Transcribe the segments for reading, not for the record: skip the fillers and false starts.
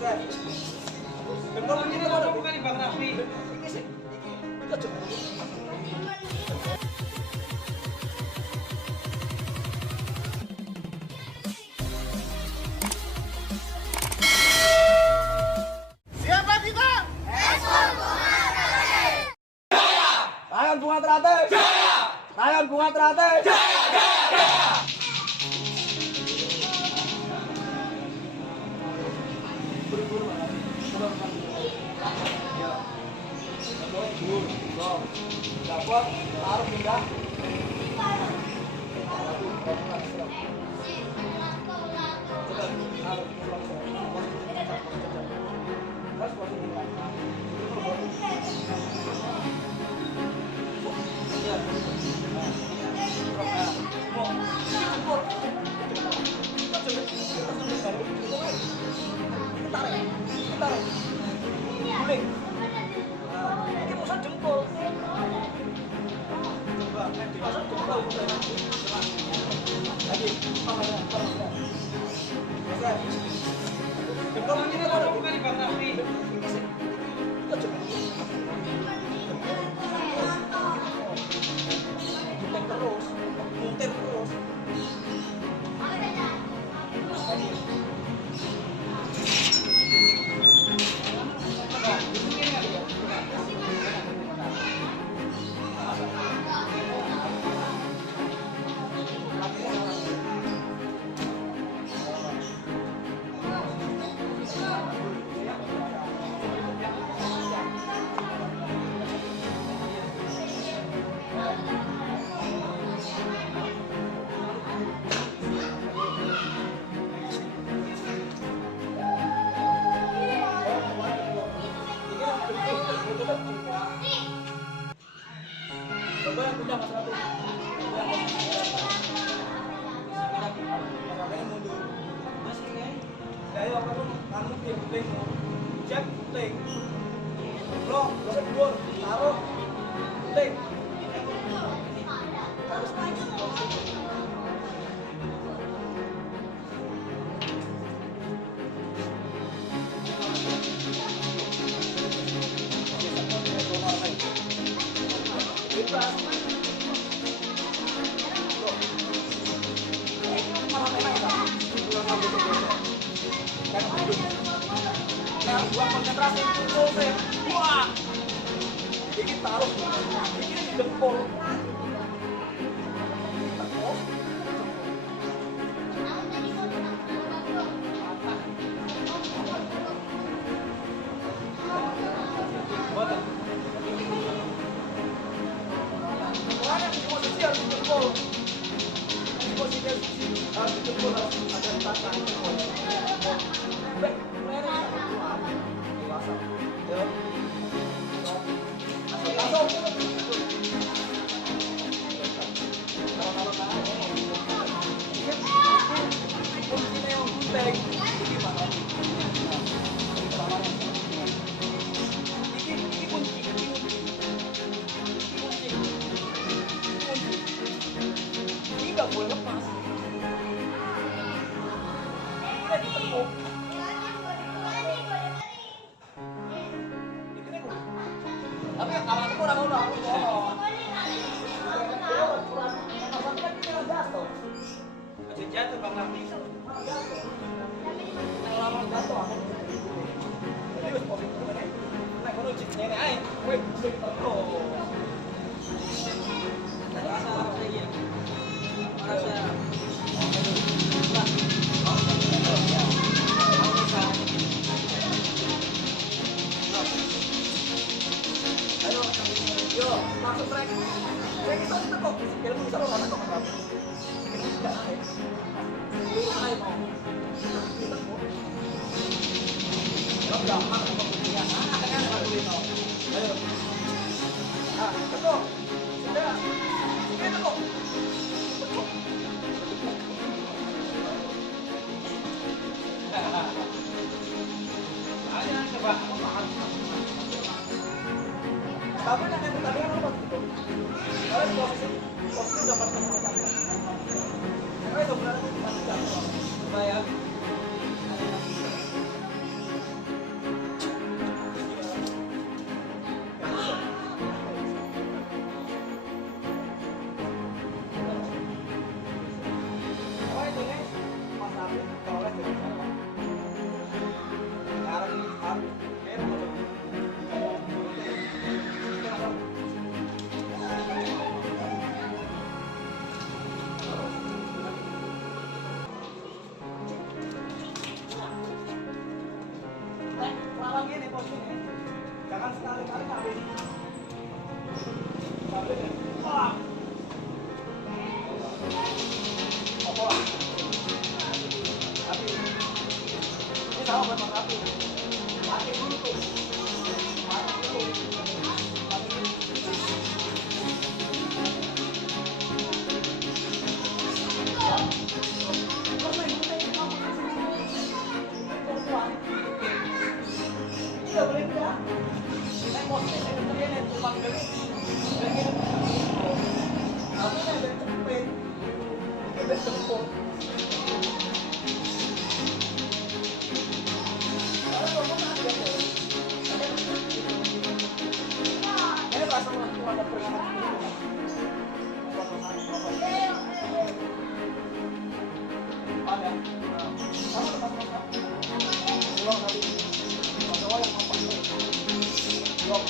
Betul ini ada bukan di Bang Raffi. Iki sih. Iki aja. Siapa kita? Lion Bunga Teratai. Jaya. Lion Bunga Teratai. Jaya. Dapat taruh pindah. Ini musuh jempol. Betul ini ada bukan di Bang Raffi. Terus, muntir terus. Coba yang pindah mas Ratu. Yang mundur. Masih ini. Ya ayo apa tuh? Kamu dia puting. Cek puting. Blok, gosok dulu. Taruh. Puting. Harus naik. Nah, buat konsentrasi full frame. Wah. Ini taruh. Ini di dengkul. Posisi harus dengkul. Posisi harus dengkul, harus ada tatanan dengkul. Baik, dewasa. Yuk. Langsung. Kuncinya yang gunting. Gimana? Ini kunci. Ini nggak boleh lepas. Ini ditekuk. Tapi kamarnya kurang ulang. Jatuh Bang Raffi. Lama jatuh. Jadi harus positif kan? Nah, kalau nenek aja, wih, oh. Rasa apa ya? Rasa Ayo, yo, langsung track. Track itu kok, ilmu bisa lo nggak kok nggak? Tidak ada. Lu ayo mau. Lo gampang kok punya. Kan baru itu. Ayo. Ah, betul. Sudah. Ini kok. ada coba. Tapi yang tadi kan apa gitu? Kalian posisi udah pas ketemu tadi. Sebenarnya itu masih jatuh. Coba ya. Sekarang gini posisinya. Jangan sekali-kali habis. Wah. Apa? Tapi ini sama buat Mas Rafi. Pakai dulu tuh. Pakai dulu. Pakai dulu. Iya boleh tidak? Saya posisi saya kemudian yang tumpang dari aku saya dari cepet, dari cepet. Kalau kamu nanti ya boleh. Ini rasa waktu ada peringatan. Ada. Sama teman-teman. Ulang tadi. Bawa yang apa? Blok.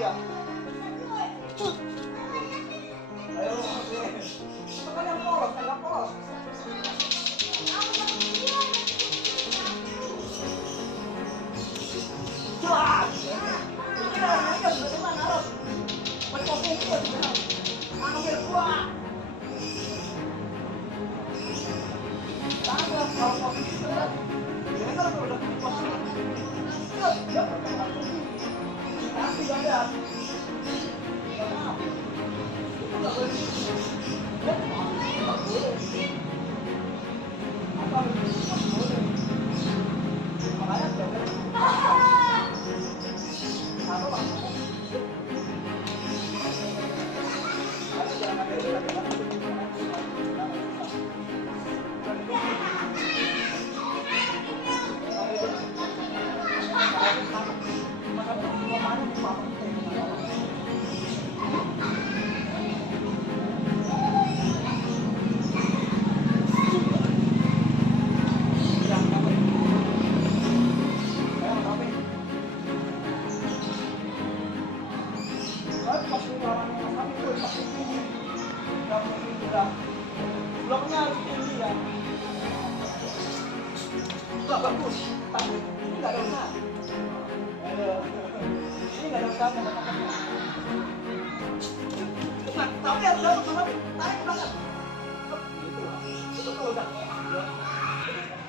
Ya. Ayo, itu kan yang polos, yang polos. Wah, ini kan bagaimana harus berposisi itu, ambil kuat. Tangan kalau posisi itu, ini kan udah posisi. Ya, tapi ada. Itu nggak boleh. Apa boleh? Makanya boleh. Apa pak? Jangan ada bloknya harus tinggi ya. Enggak bagus, tapi ini nggak ada usaha. Ini nggak ada usaha teman-teman. Nah, tapi harus dapat sama tarik ke belakang. Itu kalau udah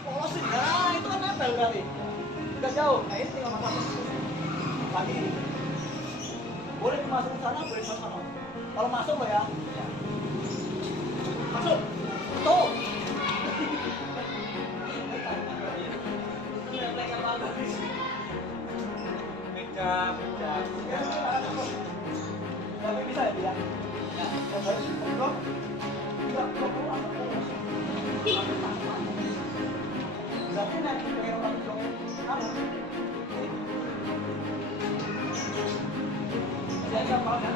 polosin, nah itu kan nempel berarti. Udah jauh, nah ini tinggal masuk lagi. Boleh dimasukin sana, boleh masuk sana. Kalau masuk lo ya. Masuk. Tuh. Meja. Tapi bisa ya dia? Ya, baik. Blok. Enggak, blok pulang. Berarti nanti pengen orang blok. Saya apa kan?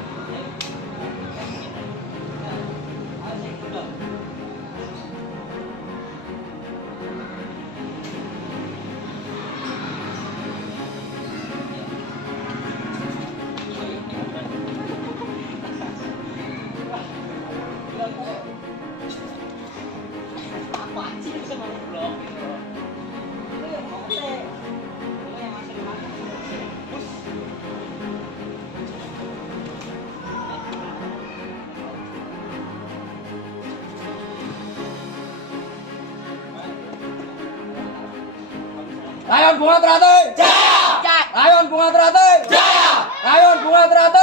Rayon Bunga Teratai Jaya! Rayon Bunga Teratai Jaya! Rayon Bunga Teratai